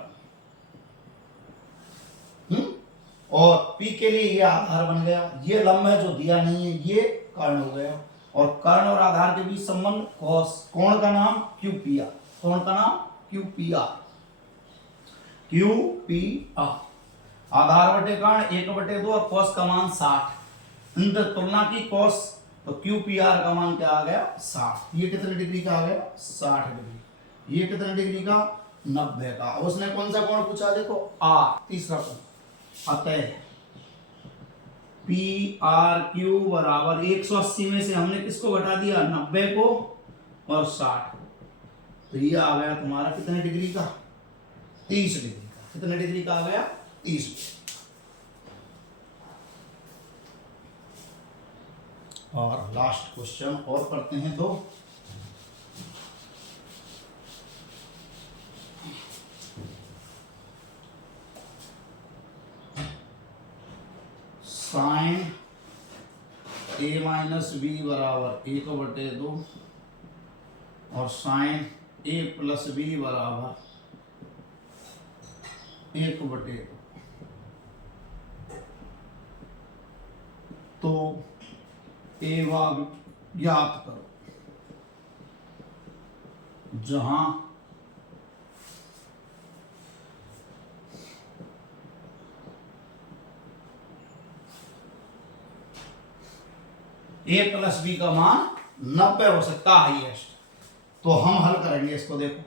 और P के लिए ये आधार बन गया, ये लंब है जो दिया नहीं है, ये कर्ण हो गया, और कर्ण और आधार के बीच संबंध कॉस, कोण का नाम QPR, कोण का नाम QPR, QPR, आधार बटे कर्ण 1/2 और कॉस का मान 60, इन तुलना की कॉस, तो QPR का मान क्या आ गया 60, ये कितने डिग्री का आ गया 60 डिग्री, ये कितने डिग्री का 90 का। अब उसने कौन सा कोण पूछा, देखो R, तीसरा कोण, अतः PRQ बराबर 180 में से हमने किसको घटा दिया 90 को और 60, तो ये आ गया तुम्हारा कितने डिग्री का 30 डिग्री का, कितने डिग्री का आ गया 30 डिग्री। और लास्ट क्वेश्चन और करते हैं, तो साइन A माइनस बी बराबर 1/2 और साइन A प्लस बी बराबर 1/2, तो A ज्ञात करो जहां A प्लस बी का मान 90 हो सकता है हाईएस्ट, तो हम हल करेंगे इसको, देखो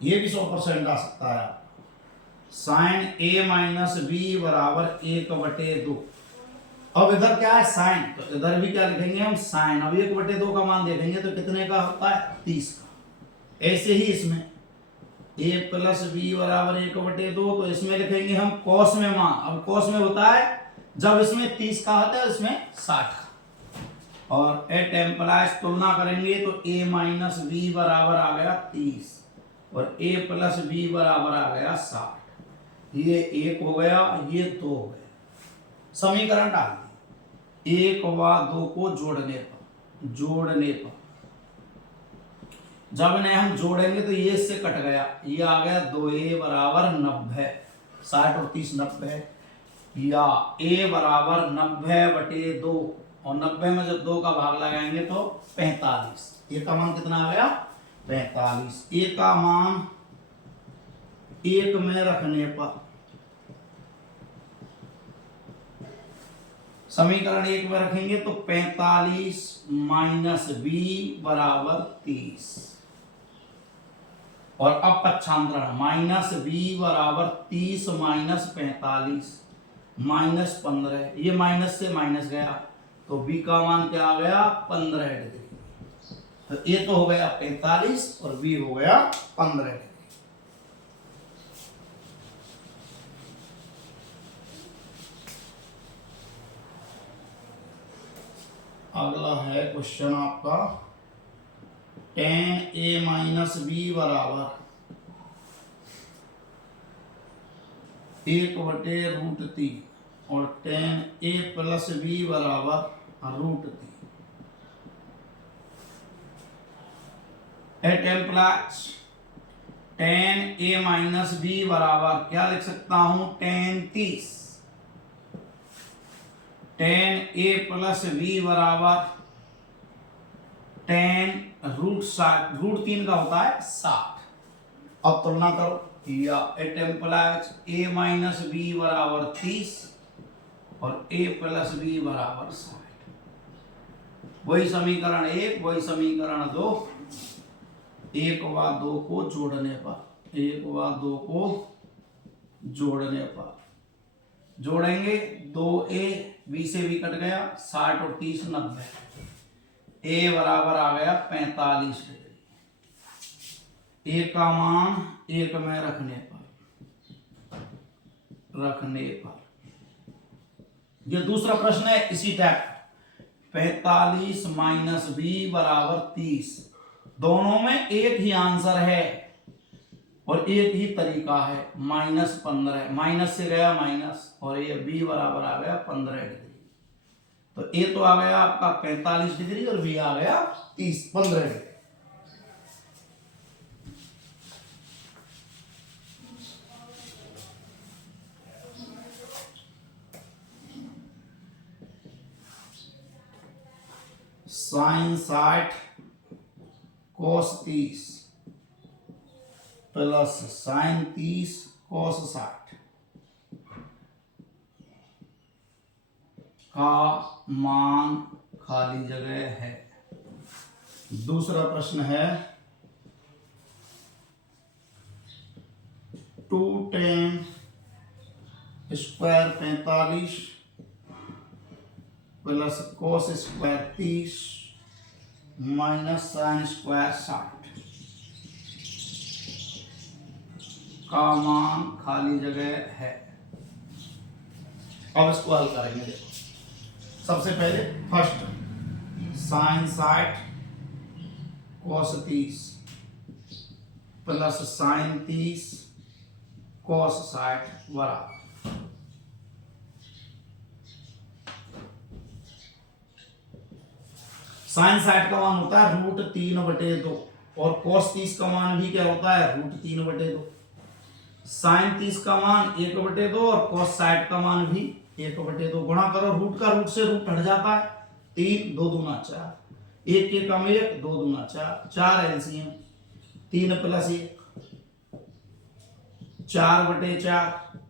ये भी 100% आ सकता है, साइन A माइनस बी बराबर 1/2, अब इधर क्या है साइन, तो इधर भी क्या लिखेंगे हम साइन, अब 1/2 का मान देखेंगे तो कितने का होता है 30 का, ऐसे ही इसमें A प्लस बी बराबर 1/2, तो इसमें लिखेंगे हम कॉस में मान, अब कॉस में होता है जब इसमें 30 का होता है इसमें 60 का, और एट एम्प्लाइज तुलना करेंगे तो A माइनस बी बराबर आ गया 30 और A प्लस बी बराबर आ गया 60, ये 1 हो गया, ये 2 हो गया, समीकरण डाल दिए, 1 व 2 को जोड़ने पर जब इन्हें हम जोड़ेंगे तो ये इससे कट गया, ये आ गया 2A बराबर 90, 60 और 30 90, या A बराबर 90/2 और 90 में जब 2 का भाग लगाएंगे तो 45, A का मान कितना आ गया 45, A का मान 1 में रखने पर समीकरण 1 में रखेंगे तो 45 माइनस B बराबर 30, और अब पक्षांतरण माइनस B बराबर 30 माइनस 45 माइनस 15, ये माइनस से माइनस गया तो B का मान क्या आ गया 15 डिग्री, तो A तो हो गया 45 और B हो गया 15 डिग्री। अगला है क्वेश्चन आपका tan A माइनस बी बराबर 1/√3 और tan A प्लस बी बराबर √3, it implies tan A minus B बराबर क्या लिख सकता हूं tan 30, tan A plus B बराबर tan √3 का होता है 60, अब तुलना करो, या it implies A minus B बराबर 30 और A प्लस बी बराबर 60, वही समीकरण 1 वही समीकरण 2, 1 व 2 को जोड़ने पर, 1 व 2 को जोड़ने पर जोड़ेंगे 2A, B से B कट गया, 60 और 30 90, A बराबर आ गया 45 डिग्री, A का मान 1 में रखने पर ये दूसरा प्रश्न है इसी टाइप, 45 माइनस B बराबर 30, दोनों में एक ही आंसर है और एक ही तरीका है, -15, माइनस से गया माइनस और ये B बराबर आ गया 15 डिग्री, तो A तो आ गया आपका 45 डिग्री और B आ गया 15 डिग्री। साइन 60 कोस 30 प्लस साइन 30 कोस 60 का मान खाली जगह है। दूसरा प्रश्न है 2 tan square 45 plus cos square 30 minus sine square 60 का मान खाली जगह है। अब इसको हल करेंगे। देखो सबसे पहले फर्स्ट साइन 60 कोस 30 प्लस साइन 30 कोस 60 बराबर साइन 60 का मान होता है √3/2 और कोस 30 का मान भी क्या होता है √3/2। साइन 30 का मान 1/2 और कोस 60 का मान भी 1/2। गुणा करो, रूट का रूट से रूट हट जाता है। 3 2 दूना 4, 1 के कम 1 2 दूना 4, 4 एलसीएम 3 + 1 4/4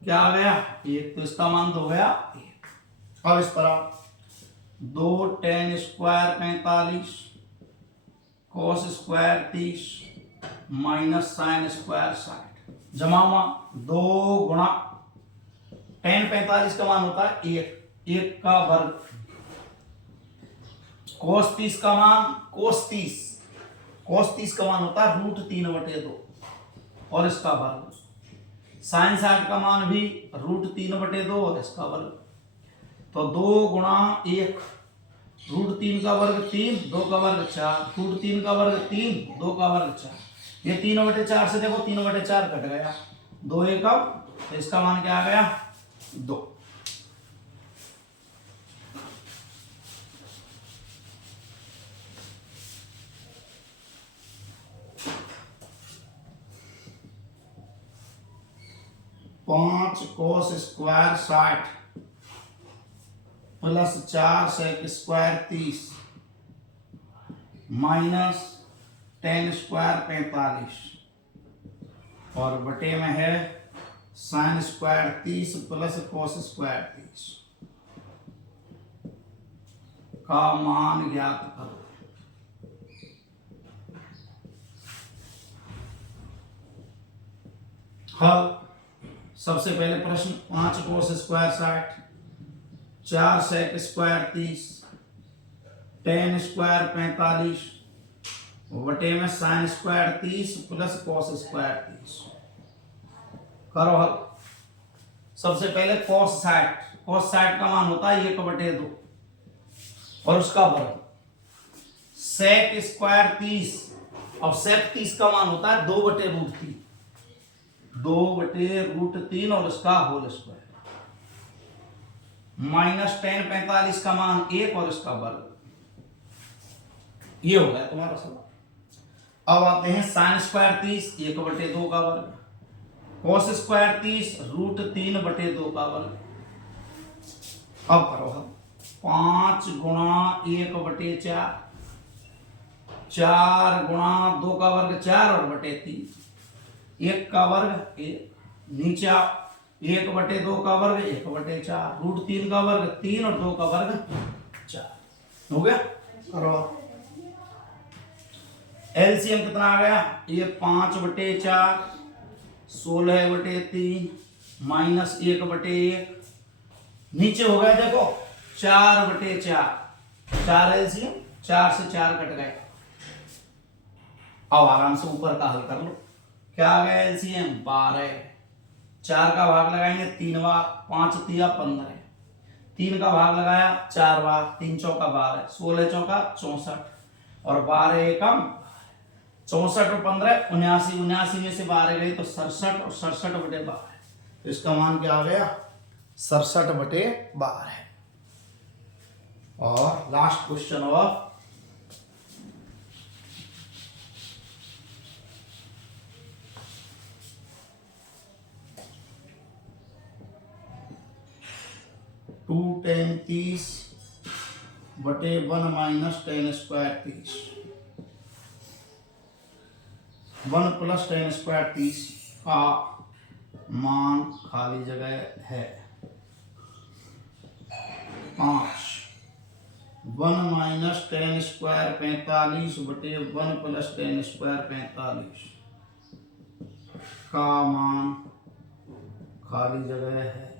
क्या आ गया 1, तो इसका मान तो हो गया 1। अब इस पर आओ 2 tan स्क्वायर 45 कोस स्क्वायर 30 माइनस साइन स्क्वायर 60 जमा 2 गुणा tan 45 का मान होता है 1 का वर्ग कोस 30 का मान कोस 30 का मान होता है √3/2 और इसका वर्ग साइन 60 का मान भी √3/2 और इसका वर्ग। तो 2 गुणा 1 √3 का वर्ग 3 2 का वर्ग 4 √3 का वर्ग 3 2 का वर्ग 4। ये 3/4 से देखो 3/4 कट गया 2 एकम, तो इसका मान क्या आ गया 2। पांच cos square 60 plus 4 sec square 30 minus tan square 45 और बटे में है sine square 30 plus cos square 30 का मान ज्ञात करो। हल सबसे पहले प्रश्न 5 cos square 60 4 sec square 30 tan square 45 बटे में sine square 30 plus cos square 30 करो हल। सबसे पहले कोस 60 का मान होता है 1/2 और उसका वर्ग सेक स्क्वायर 30 और सेक 30 का मान होता है 2/√3 2/√3 और उसका होल स्क्वायर माइनस tan 45 का मान 1 और इसका वर्ग। ये हो गया तुम्हारा सवाल। अब आते हैं साइन स्क्वायर 30 1/2 का वर्ग कोस स्क्वायर 30 √3/2 का वर्ग। अब करो हम 5 गुणा 1/4 4 गुणा 2 का वर्ग 4 और बटे 3 1 का वर्ग 1 नीचे 1/2 का वर्ग 1/4 √3 का वर्ग 3 और 2 का वर्ग 4 हो गया। करो एलसीएम कितना आ गया ये 5/4 16/3 माइनस 1/1 नीचे हो गया देखो 4/4 4 एलसीएम 4 से 4 कट गए। अब आराम से ऊपर का हल कर लो। क्या आ गया एलसीएम 12 4 का भाग लगाएंगे 3 बार 5 तिया 15 3 का भाग लगाया 4 बार 3 चौका 12 16 चौका 64 और 12 एकम 64 और 15 79 79 में से 12 गए तो 67 और 67/12 तो इसका मान क्या आ गया 67/12 है। और लास्ट क्वेश्चन और 2 tan 30 बटे 1 minus ten square 30, 1 plus ten square 30 का मान खाली जगह है 5। 1 माइनस टेन स्क्वायर 45 बटे 1 प्लस टेन स्क्वायर 45 का मान खाली जगह है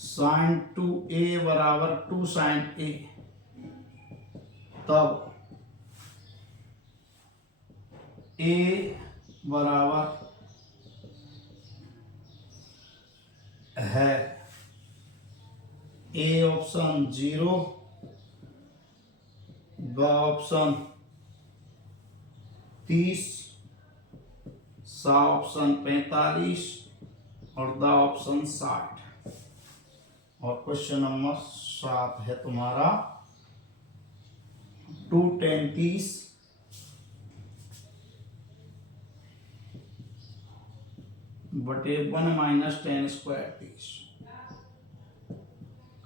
साइन 2a बराबर 2 साइन a, तब a बराबर है ए ऑप्शन 0, ब ऑप्शन 30, सा ऑप्शन 45 और द ऑप्शन 60। और क्वेश्चन नंबर 7 है तुम्हारा 2 tan 30 बटे 1 माइनस टेन स्क्वायर 30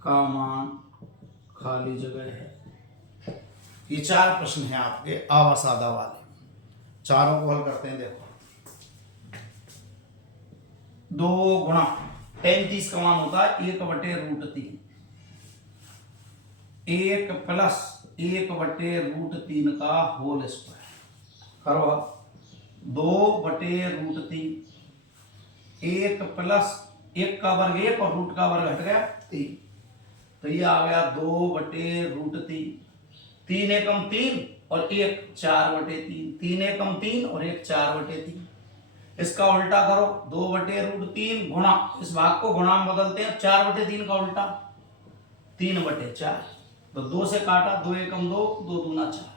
का मान खाली जगह है। ये 4 प्रश्न हैं आपके आवा सादा वाले, चारों को हल करते हैं। देखो 2 गुणा टेन 30 का मान होता है 1 बटे रूट 3, 1 प्लस 1 बटे रूट 3 का होल स्क्वायर करो। 2 बटे रूट 3, 1 प्लस 1 का वर्ग 1 और रूट का वर्ग हट गया 3, तो ये आ गया 2 बटे रूट 3, 3 एकम 3 और 1 4 बटे 3, 3 एकम 3 और 1 4 बटे 3। इसका उल्टा करो 2 बटे रूट 3 गुणा, इस भाग को गुणा में बदलते हैं, 4 बटे 3 का उल्टा 3 बटे 4, तो 2 से काटा, 2 एकम 2, 2 दूना 4,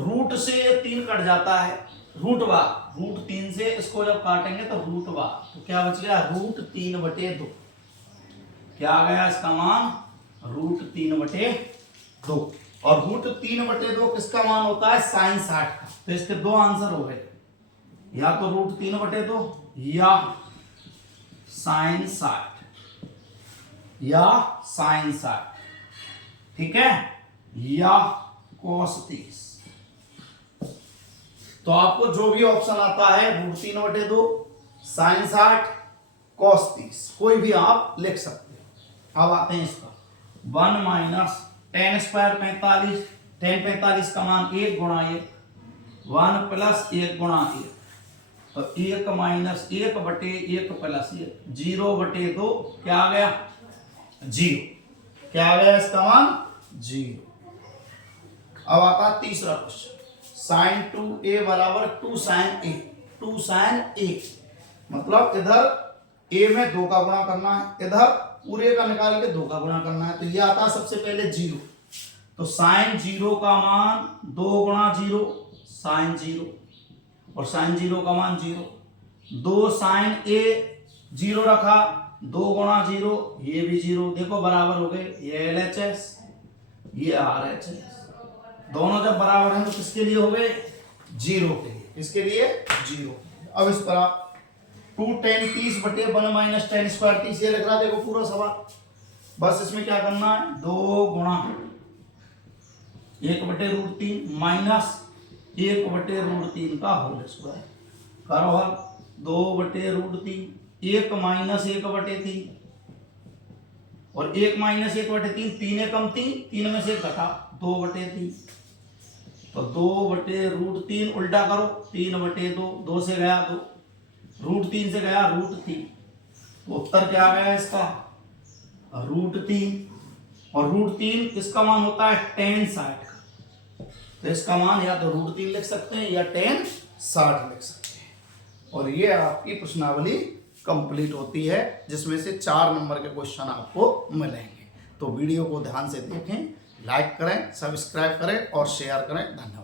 रूट से 3 कट जाता है, रूट रूट 3 से इसको जब काटेंगे तो रूट तो क्या बच गया रूट 3 बटे 2। क्या आ गया इसका मान रूट 3 बटे 2, और रूट 3 बटे 2 किसका मान होता है साइन 60 का। तो इसके 2 आंसर हो गए, या तो रूट 3 बटे 2 या साइन 60, या साइन 60, ठीक है, या कोस 30। तो आपको जो भी ऑप्शन आता है रूट 3 बटे 2, साइन 60, कोस 30, कोई भी आप लिख सकते हो। अब आते हैं इसका 1 माइनस टेन स्क्वायर 45, टेन 45 का मान 1 गुणा 1, 1 प्लस 1 गुणा 1, तो 1 माइनस 1 बटे 1 प्लस 1, 0 बटे 2, क्या आ गया 0, क्या आ गया इसका मान 0। अब आता है तीसरा क्वेश्चन, साइन 2a बराबर 2 साइन a, 2 साइन a, मतलब इधर a में 2 का गुणा करना है, इधर पूरे का निकाल के 2 का गुणा करना है, तो ये आता है सबसे पहले 0, तो साइन 0 का मान 2 गुणा 0 साइन 0, और साइन 0 का मान 0, 2 साइन a 0 रखा, 2 गुणा 0 ये भी 0, देखो बराबर हो गए, ये LHS ये RHS, दोनों जब बराबर हैं तो किसके लिए हो गए 0 के लिए, किसके लिए 0। अब इस तरह 2 tan 30 बटे 1 माइनस टेन स्क्वायर 30 ये लिख रहा, देखो पूरा सवाल, बस इसमें क्या करना है 2 गुणा 1 बटे रूट 3 माइनस 1 बटे रूट 3 का होल स्क्वायर करो हल, 2 बटे रूट 3, 1 माइनस 1 बटे 3 और 1 माइनस 1 बटे 3, 3 एकम 3, 3 में से घटा 2 बटे 3, तो 2 बटे रूट 3 उल्टा करो 3 बटे 2, 2 से गया 2, रूट 3 से गया रूट 3, तो उत्तर क्या आ गया इसका रूट 3, और रूट 3 इसका मान होता है टेन 60 का, तो इसका मान या तो रूट 3 लिख सकते हैं या टेन 60 लिख सकते हैं। और ये आपकी प्रश्नावली कंप्लीट होती है, जिसमें से 4 नंबर के क्वेश्चन आपको मिलेंगे। तो वीडियो को ध्यान से देखें, लाइक करें, सब्सक्राइब करें और शेयर करें। धन्यवाद।